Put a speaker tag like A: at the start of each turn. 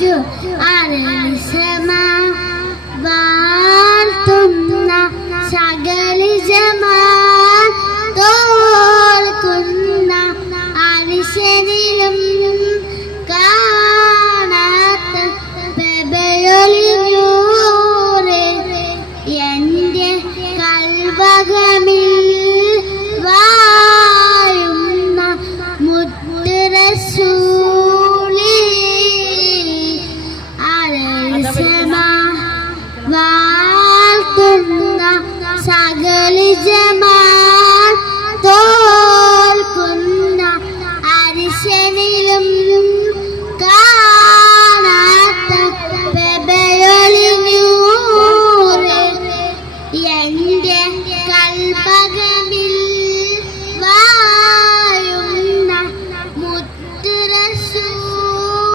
A: ചുറ്റും വാഴ്ത്തുന്ന സകലിജമാ തോൽക്കുന്ന അരിശനിലും കാണാത്ത പെബയൊലിയൂറിൽ എന്റെ കൽവകൾ വാഴ്ത്തുന്ന സകലിജമാ തോൽക്കുന്ന അരിശനിലും കാണാത്ത പെബയൊളിനൂറിൽ എന്റെ കൽപ്പ